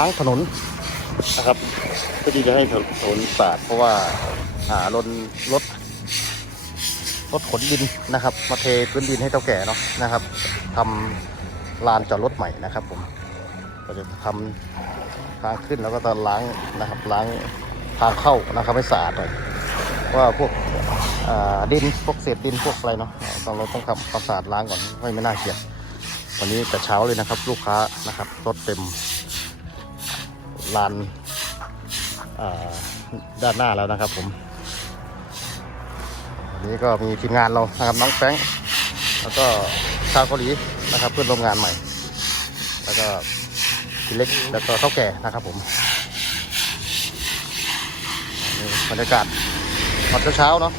ล้างถนนนะครับเพื่อที่จะให้ถนนสะอาดเพราะว่าอ่ารถรถรถขนดินนะครับ มาเทพื้นดินให้เท่าแก่เนาะนะครับทำลานจอดรถใหม่นะครับ ผมก็จะทำทางขึ้นแล้วก็ตอนล้างนะครับล้างทางเข้านะครับให้สะอาดหน่อยว่าพวกดินพวกเศษดินพวกอะไรเนาะต้องเราต้องทำความสะอาดล้างก่อนไม่ไม่น่าเกลียดวันนี้แต่เช้าเลยนะครับ ลูกค้านะครับรถเต็ม ลานด้านหน้าแล้วนะครับผมนี้ก็มีทีมงานเรานะครับน้องแฟงแล้วก็ชาวเกาหลีนะครับเพื่อนร่วมงานใหม่ แล้วก็พี่เล็กแล้วก็เท่าแก่นะครับผมบรรยากาศตอนเช้าเนาะ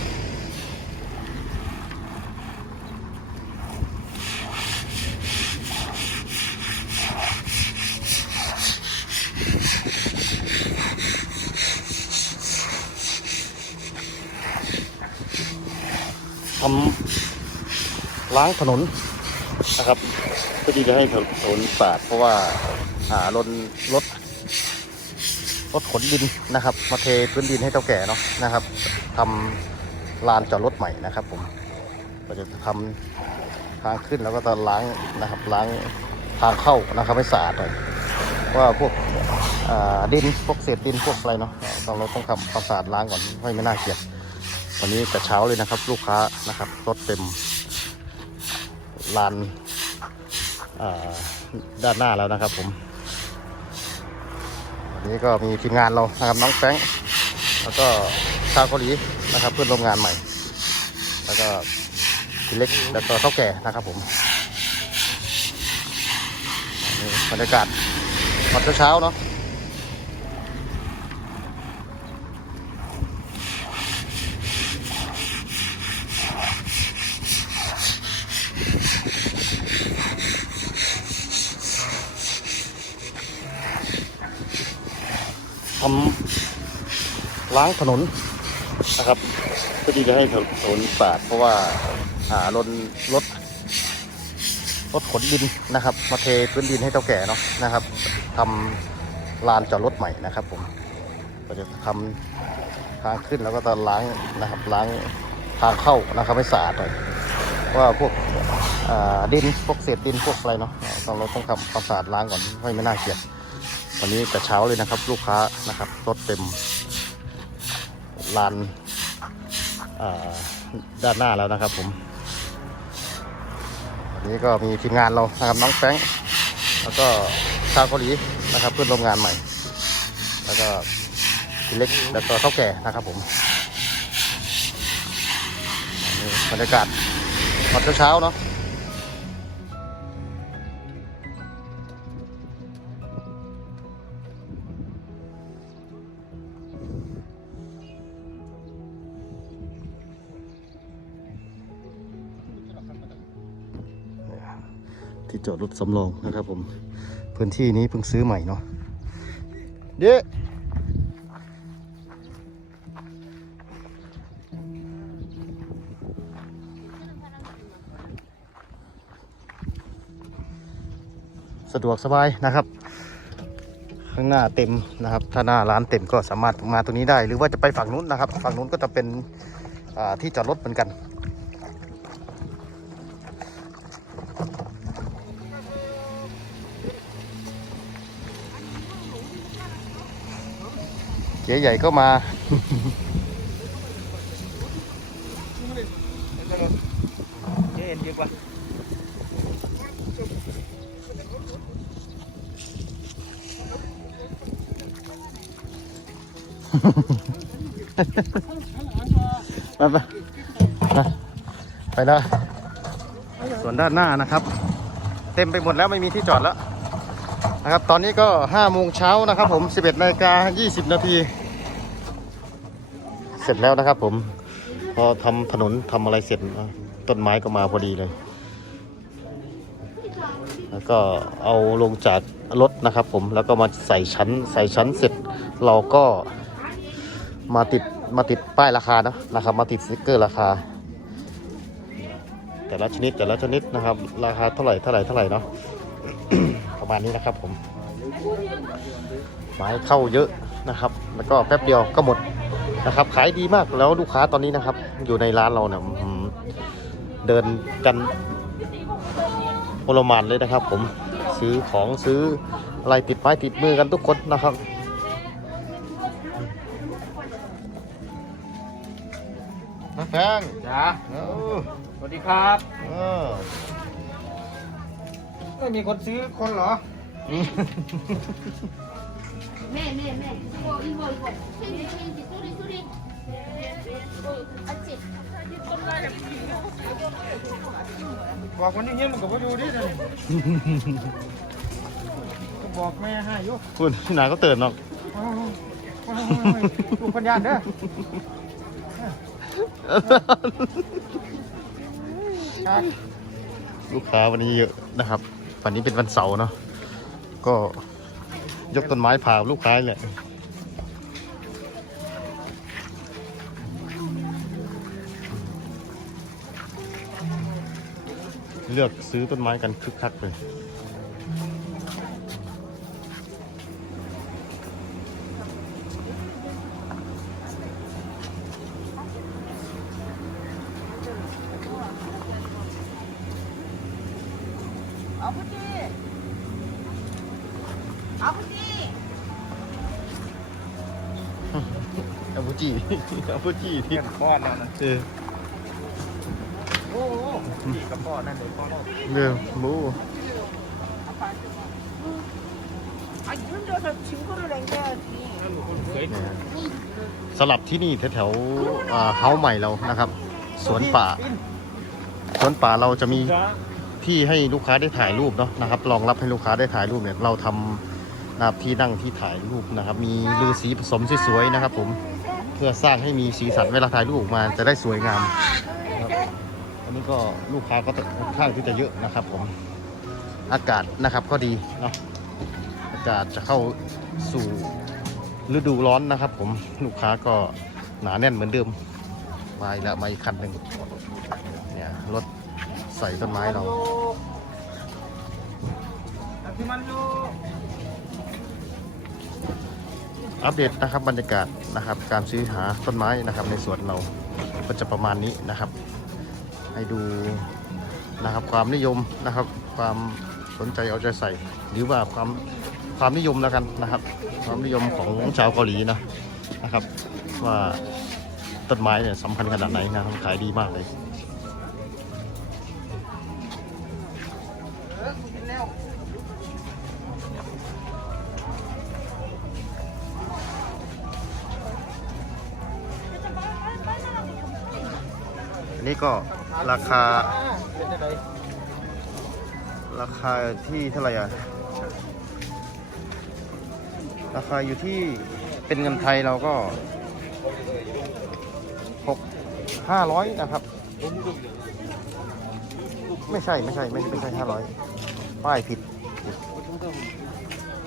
ล้างถนนนะครับเพื่อที่จะให้ถนนสะอาดเพราะว่าอ่ารถรถรถขนดินนะครับ มาเทพื้นดินให้เท่าแก่เนาะนะครับทำลานจอดรถใหม่นะครับ ผมก็จะทำทางขึ้นแล้วก็ตอนล้างนะครับล้างทางเข้านะครับให้สะอาดหน่อยว่าพวกดินพวกเศษดินพวกอะไรเนาะต้องเราต้องทำความสะอาดล้างก่อนไม่ไม่น่าเกลียดวันนี้แต่เช้าเลยนะครับ ลูกค้านะครับรถเต็ม ลานด้านหน้าแล้วนะครับผมวันนี้ก็มีทีมงานเรานะครับน้องแฟงแล้วก็ชาวเกาหลีนะครับเพื่อนร่วมงานใหม่ แล้วก็พี่เล็กแล้วก็เท่าแก่นะครับผมบรรยากาศตอนเช้าเนาะ ทำล้างถนนนะครับเพื่อที่จะให้ถนนสะอาดเพราะว่าอ่ารถรถรถขนดินนะครับ มาเทพื้นดินให้เท่าแก่เนาะนะครับทำลานจอดรถใหม่นะครับ ผม ก็จะทำทางขึ้นแล้วก็ตอนล้างนะครับล้างทางเข้านะครับให้สะอาดหน่อยว่าพวกดินพวกเศษดินพวกอะไรเนาะต้องเราต้องทำความสะอาดล้างก่อนไม่ไม่น่าเกลียด วันนี้แต่เช้าเลยนะครับ ลูกค้านะครับรถเต็มลานด้านหน้าแล้วนะครับผมวันนี้ก็มีทีมงานเรานะครับน้องแฟงแล้วก็ชาวเกาหลีนะครับเพื่อนร่วมงานใหม่ แล้วก็พี่เล็กแล้วก็เท่าแก่นะครับผมนี่บรรยากาศตอนเช้าเนาะ ที่จอดรถสำรองนะครับผมพื้นที่นี้เพิ่งซื้อใหม่เนาะเดี๋ยวสะดวกสบายนะครับ ข้างหน้าเต็มนะครับ ถ้าหน้าร้านเต็มก็สามารถมาตรงนี้ได้ หรือว่าจะไปฝั่งนู้นนะครับ ฝั่งนู้นก็จะเป็นที่จอดรถเหมือนกัน จ๊ใหญ่ก็มา เจ๊เห็นดีกว่าไปไปไปไปแล้วส่วนด้านหน้านะครับ เต็มไปหมดแล้วไม่มีที่จอดแล้วนะครับ ตอนนี้ก็5โมงเช้านะครับผม 11นาฬิกา20 นาที เสร็จแล้วนะครับ ผม พอทำถนนทำอะไรเสร็จต้นไม้ก็มาพอดีเลย แล้วก็เอาลงจากรถนะครับ ผมแล้วก็มาใส่ชั้น ใส่ชั้นเสร็จ เราก็มาติดมาติดป้ายราคานะนะครับ มาติดสติกเกอร์ราคา แต่ละชนิดแต่ละชนิดนะครับ ราคาเท่าไหร่เท่าไหร่เท่าไหร่เนาะประมาณนี้นะครับผมไม้เข้าเยอะนะครับ แล้วก็แป๊บเดียวก็หมด นะครับ ขายดีมากแล้วลูกค้าตอนนี้นะครับ อยู่ในร้านเราเนี่ยเดินกันโอลมานเลยนะครับ ผมซื้อของซื้ออะไรติดไม้ติดมือกันทุกคนนะครับนักแพงจ้าสวัสดีครับเออไม่มีคนซื้อคนเหรอ แม่แม่แม่อีโบอีโบอีโบ บอกมันอย่เงี้ยมันก็บ่อยู่ดิเลยบอกแม่ให้ยุคุณนาก็เตือนเนาะลูกคนยานเด้อลูกค้าวันนี้เยอะนะครับ วันนี้เป็นวันเสาร์เนาะก็ยกต้นไม้ผ่าลูกค้าเลย เลือกซื้อต้นไม้กันคึกคักเลยเอาพุทีเอาพุทีเอาพุทีเอาพุทีที่ก้อดแล้วนะเออ พี่ยพ่บูสลับที่นี่แถวๆเฮาใหม่เรานะครับ สวนป่า สวนป่าเราจะมีที่ให้ลูกค้าได้ถ่ายรูปเนาะนะครับรองรับให้ลูกค้าได้ถ่ายรูปเนี่ยเราทำนะครับที่นั่งที่ถ่ายรูปนะครับ มีลือสีผสมสวยๆนะครับ ผมเพื่อสร้างให้มีสีสันเวลาถ่ายรูปออกมาจะได้สวยงาม นะครับอันนี้ก็ลูกค้าก็ค่อนข้างที่จะเยอะนะครับผมอากาศนะครับก็ดีเนาะอากาศจะเข้าสู่ฤดูร้อนนะครับ ผมลูกค้าก็หนาแน่นเหมือนเดิมมาอีกแล้วมาอีกคันหนึ่งเนี่ยรถใส่ต้นไม้เราที่มันอยู่อัปเดตนะครับบรรยากาศนะครับ การซื้อหาต้นไม้นะครับในสวนเราก็จะประมาณนี้นะครับ ให้ดูนะครับความนิยมนะครับ ความสนใจเอาใจใส่ หรือว่าความความนิยมแล้วกันนะครับ ความนิยมของชาวเกาหลีนะนะครับ ว่าต้นไม้เนี่ยสำคัญขนาดไหนนะครับขายดีมากเลยอันนี้ก็ ราคารราคาที่เท่าไหร่อะ ราคาอยู่ที่เป็นเงินไทยเราก็หกห้าร้อยนะครับ ไม่ใช่ไม่ใช่ไม่ไม่ใช่ห้าร้อยป้ายผิด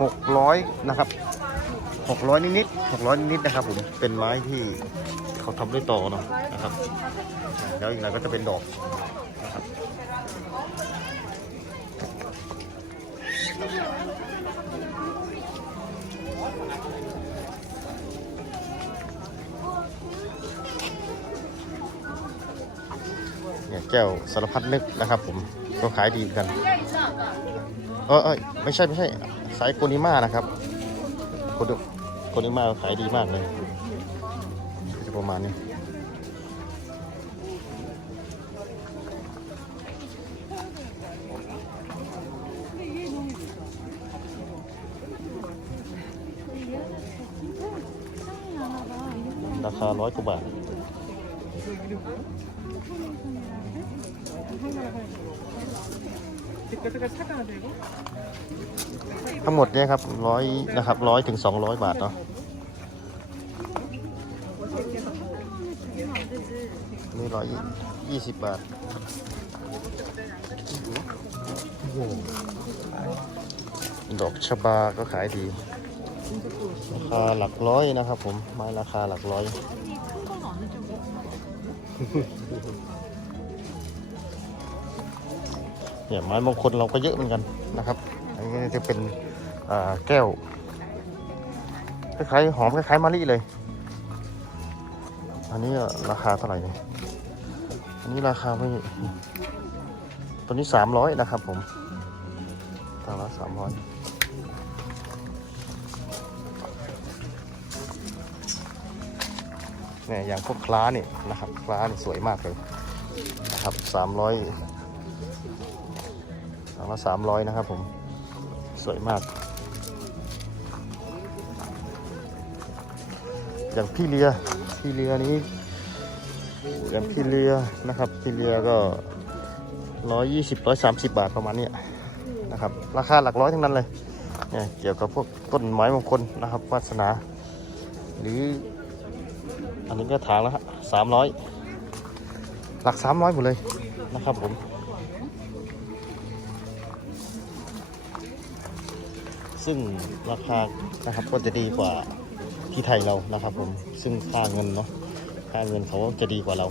หกร้อยนะครับหกร้อยนิดๆหกร้อยนิดๆนะครับผมเป็นไม้ที่ เขาทำด้วยตอเนาะนะครับ แล้วอีกหน่อยก็จะเป็นดอกนะครับเนี่ยแก้วสารพัดนึกนะครับผมก็ขายดีกัน เออเอยไม่ใช่ไม่ใช่สายโกนิมานะครับโกนิมาขายดีมากเลย ประมาณนี้ราคาร้อยกว่าบาททั้งหมดเนี่ยครับร้อยนะครับร้อยถึงสองร้อยบาทเนาะนี่ร้ อยยี่สิบบาทดอกชบาก็ขายดีราคาหลักร้อยนะครับผม ไม้ราคาหลักร้อยเนี่ยไม้มงคลเราก็เยอะเหมือนกันนะครับ.อันนี้จะเป็นแก้วคล้ายๆหอมคล้ายๆมะลิเลย อันนี้ราคาเท่าไหร่เนี่ย อันนี้ราคาไม่ตัวนี้สามร้อยนะครับผมตาละสามร้อยเนี่ยอย่างพวกคล้าเนี่ยนะครับคล้านี่สวยมากเลยนะครับสามร้อยตาละสามร้อยนะครับผมสวยมาก อย่างพี่เลียพี่เลียนี้ อย่างพี่เลียนะครับพี่เลียก็ร้อยยี่สิบร้อยสามสิบบาทประมาณนี้นะครับ ราคาหลักร้อยทั้งนั้นเลยเนี่ยเกี่ยวกับพวกต้นไม้มงคลนะครับวาสนา หรือ อันนี้ก็ถางแล้วฮะสามร้อยหลักสามร้อยหมดเลยนะครับผมซึ่งราคานะครับก็จะดีกว่าที่ไทยเรานะครับผมซึ่งค่าเงินเนาะ ค่าเงินเขาจะดีกว่าเรา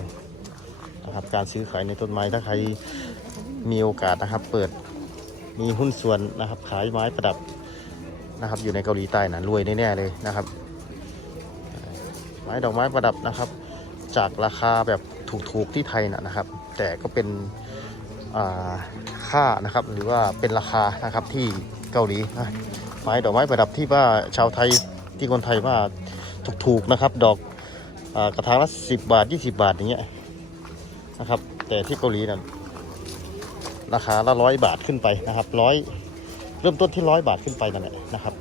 นะครับการซื้อขายในต้นไม้ถ้าใครมีโอกาสนะครับ เปิดมีหุ้นส่วนนะครับ ขายไม้ประดับนะครับ อยู่ในเกาหลีใต้นะรวยแน่ๆเลยนะครับ ไม้ดอกไม้ประดับนะครับ จากราคาแบบถูกๆที่ไทยนะนะครับ แต่ก็เป็นค่านะครับหรือว่าเป็นราคานะครับที่เกาหลีนะไม้ดอกไม้ประดับที่ว่าชาวไทยที่คนไทยว่าถูกๆนะครับ ดอก กระถางละสิบบาท20บาทอย่างเงี้ยนะครับ แต่ที่เกาหลีนั้นราคาละร้อยบาทขึ้นไปนะครับร้อยเริ่มต้นที่ร้อยบาทขึ้นไปนั่นแหละนะครับ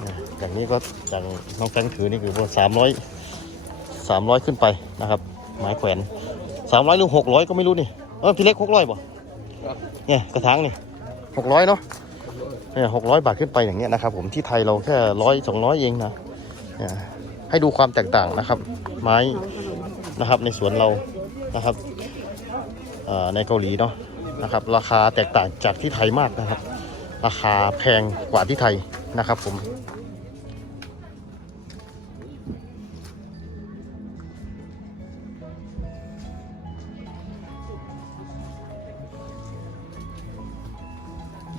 เนี่ยอย่างนี้ก็อย่างน้องแฟงถือนี่คือว่าสามร้อยสามร้อยขึ้นไปนะครับไม้แขวนสามร้อยหรือหกร้อยก็ไม่รู้นี่เออพี่เล็กหกร้อยป่ะเนี่ยกระถางนี่หกร้อยเนาะเนี่ยหกร้อยบาทขึ้นไปอย่างเงี้ยนะครับผมที่ไทยเราแค่ร้อยสองร้อยเองนะเนี่ย ให้ดูความแตกต่างนะครับ ไม้นะครับในสวนเรานะครับในเกาหลีเนาะนะครับ ราคาแตกต่างจากที่ไทยมากนะครับ ราคาแพงกว่าที่ไทยนะครับผม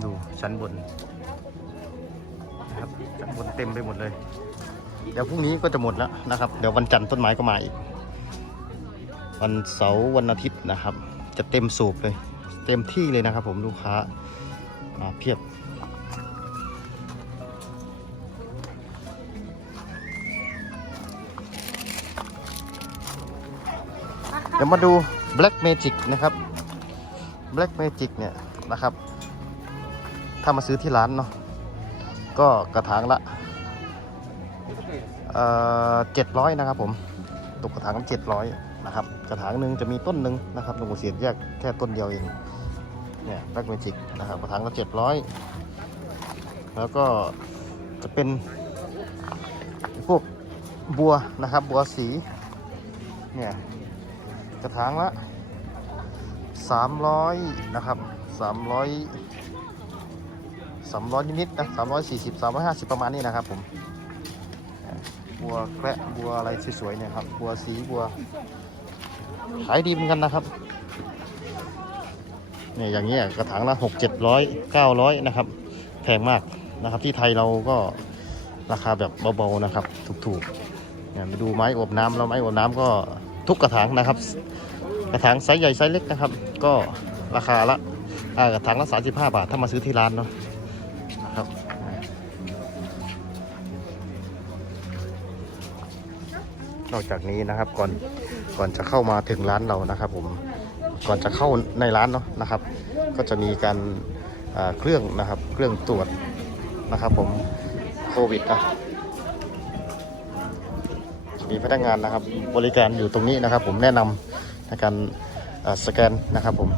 ดูชั้นบนนะครับชั้นบนเต็มไปหมดเลย เดี๋ยวพรุ่งนี้ก็จะหมดแล้วนะครับ เดี๋ยววันจันทร์ต้นไม้ก็มาอีก วันเสาร์วันอาทิตย์นะครับ จะเต็มสูบเลย เต็มที่เลยนะครับ ผมลูกค้ามาเพียบเดี๋ยวมาดู Black Magic นะครับ Black Magic เนี่ยนะครับ ถ้ามาซื้อที่ร้านเนาะ ก็กระถางละ เจ็ดร้อยนะครับผมตกกระถางเจ็ดร้อยนะครับกระถางหนึ่งจะมีต้นหนึ่งนะครับหลวงปู่เสียนแยกแค่ต้นเดียวเองเนี่ยแบ็กเมจิกนะครับกระถางละเจ็ดร้อยแล้วก็จะเป็นพวกบัวนะครับบัวสีเนี่ยกระถางละสามร้อยนะครับสามร้อยสามร้อยนิดๆนะสามร้อยสี่สิบสามร้อยห้าสิบประมาณนี้นะครับผม บัวแกระบัวอะไรสวยๆเนี่ยครับบัวสีบัวขายดีเหมือนกันนะครับเนี่ยอย่างเงี้ยกระถางละหกเจ็ดร้อยเก้าร้อยนะครับ แพงมากนะครับ ที่ไทยเราก็ราคาแบบเบาๆนะครับ ถูกๆเนี่ยมาดูไม้อบน้ำแล้วไม้อบน้ำก็ทุกกระถางนะครับ กระถางไซส์ใหญ่ไซส์เล็กนะครับ ก็ราคาละอ่ากระถางละสา35 บาท ถ้ามาซื้อที่ร้านเนาะ นอกจากนี้นะครับก่อนก่อนจะเข้ามาถึงร้านเรานะครับ ผมก่อนจะเข้าในร้านเนาะนะครับ ก็จะมีการเครื่องนะครับ เครื่องตรวจนะครับ ผมโควิดนะมีพนักงานนะครับบริการอยู่ตรงนี้นะครับ ผมแนะนำในการสแกนนะครับผม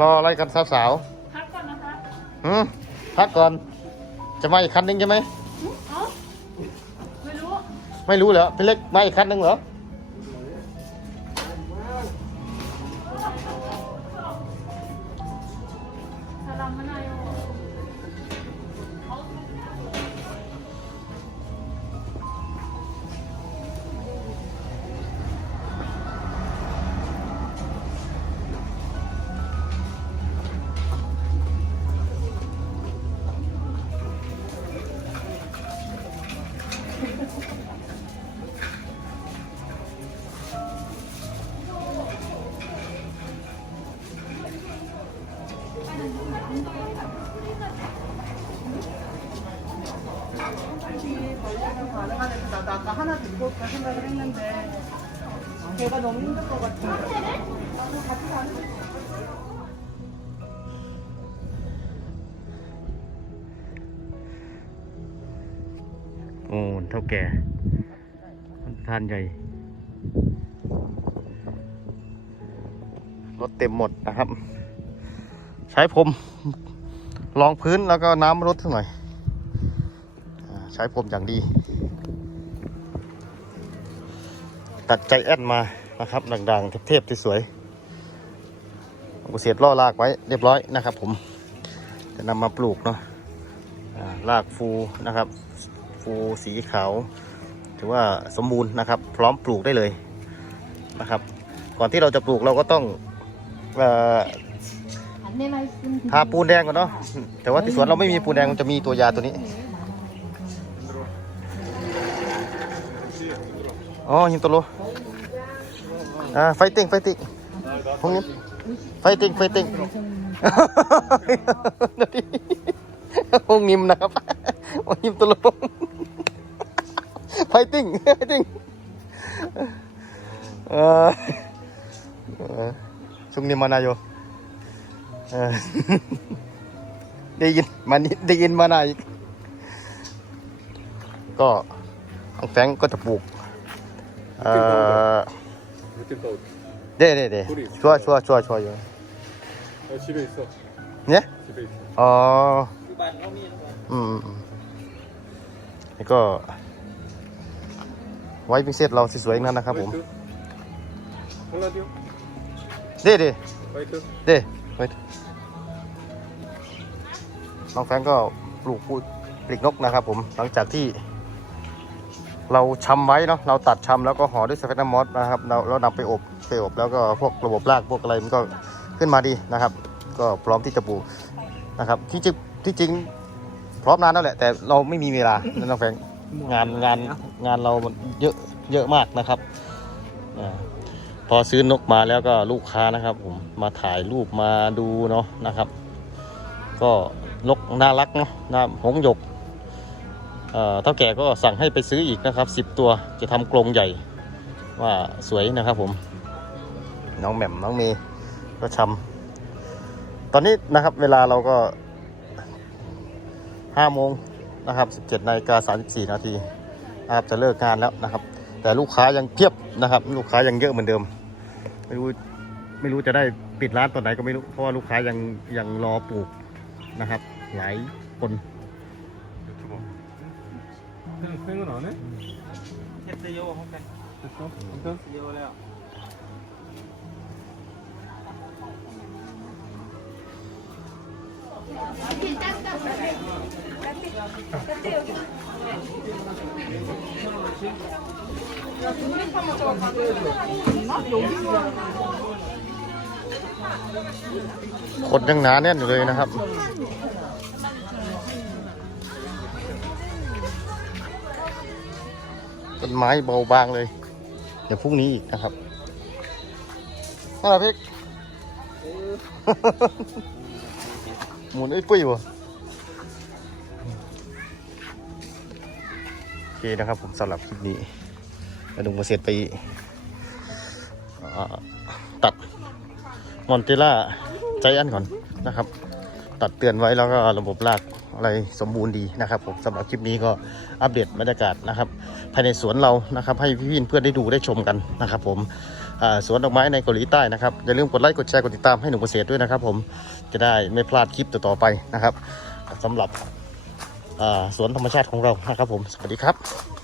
รออะไรกันสาวพักก่อนนะคะๆหืมพักก่อน จะมาอีกคันหนึงใช่ไหมเอ้าไม่รู้ ไม่รู้เหรอพี่เล็กมาอีกคันหนึงเหรอ 너무 힘들 것 같아. 나도 같이 가는 거. โอ้เท่าแก่ทานใหญ่ รถเต็มหมดนะครับ ใช้ผมรองพื้นแล้วก็น้ำรถสักหน่อยอ่าใช้ผมอย่างดี ตัดใจแอดมา นะครับด่างๆเทพๆสวยๆเศษล่อรากไว้เรียบร้อยนะครับ ผมจะนำมาปลูกเนาะรากฟูนะครับ ฟูสีขาวถือว่าสมบูรณ์นะครับ พร้อมปลูกได้เลยนะครับ ก่อนที่เราจะปลูกเราก็ต้องทาปูนแดงก่อนเนาะแต่ว่าที่สวนเราไม่มีปูนแดงมันจะมีตัวยาตัวนี้อ๋อยินตัโล อ่าไฟติ้งไฟติ้งพวกนี้ไฟติ้งไฟติ้งพวกนิมนะครับพวกนิมตวโลไฟติ้งไฟติ้งออเออซุงนิมมานาโยได้ยินมานี่ได้ยินมานาอีกก็แฟงก็จะปลูกเอ่อ 이렇게 또 เด้เด้เด้ชัวร์ชัวร์ชัวร์ชัวร์อยู่ 어, 집에 있어. เนี่ย 집에 있어. อ๋ออืมอืมอืมนี่ก็ ไว้พิเศษเราสวยๆนั่นนะครับผม 화이트. 콜라디오. เด้เด้ 화이트. เด้ไว้น้องแฟรงก์ก็ปลูกปูปลีกนกนะครับผม หลังจากที่ เราชำไว้เนาะเราตัดชำแล้วก็ห่อด้วยสเฟตนมอสนะครับเราเรานำไปอบไปอบแล้วก็พวกระบบรากพวกอะไรมันก็ขึ้นมาดีนะครับ ก็พร้อมที่จะปลูกนะครับที่จริงที่จริงพร้อมนานแล้วแหละ แต่เราไม่มีเวลานะน้องแฟงงานงานงานเรามันเยอะเยอะมากนะครับพอซื้อนกมาแล้วก็ลูกค้านะครับ ผมมาถ่ายรูปมาดูเนาะนะครับ ก็นกน่ารักเนาะน่าหงหยก เท่าแก่ก็สั่งให้ไปซื้ออีกนะครับ 10 ตัวจะทำกรงใหญ่ ว่าสวยนะครับผม น้องแหม่มน้องเมย์ก็ชำ ตอนนี้นะครับเวลาเราก็5โมงนะครับ 17นาฬิกา34 นาทีนะครับจะเลิกงานแล้วนะครับ แต่ลูกค้ายังเพียบนะครับ ลูกค้ายังเยอะเหมือนเดิม ไม่รู้ไม่รู้จะได้ปิดร้านตอนไหนก็ไม่รู้เพราะว่าลูกค้ายังยังรอปลูกนะครับ หลายคน 생, 생은 안 해? 했어요, 홍대. 됐어? 아무튼 이거래요.คนยังหนาแน่นอยู่เลยนะครับ ต้นไม้เบาบางเลย เดี๋ยวพรุ่งนี้อีกนะครับนั่นแหละพี่หมุนไอ้ปุ้ยวะโอเคนะครับผมสำหรับคลิปนี้กระดุมเกษตรไปตัดมอนเตล่าใจอันก่อนนะครับ ตัดเตือนไว้แล้วก็ระบบรากอะไรสมบูรณ์ดีนะครับผมสำหรับคลิปนี้ก็อัปเดตบรรยากาศนะครับ ภายในสวนเรานะครับ ให้พี่ๆเพื่อนได้ดูได้ชมกันนะครับ ผมสวนดอกไม้ในเกาหลีใต้นะครับอย่าลืมกดไลค์กดแชร์กดติดตามให้หนุ่มเกษตรด้วยนะครับ ผมจะได้ไม่พลาดคลิปต่อๆไปนะครับสำหรับสวนธรรมชาติของเรานะครับ ผมสวัสดีครับ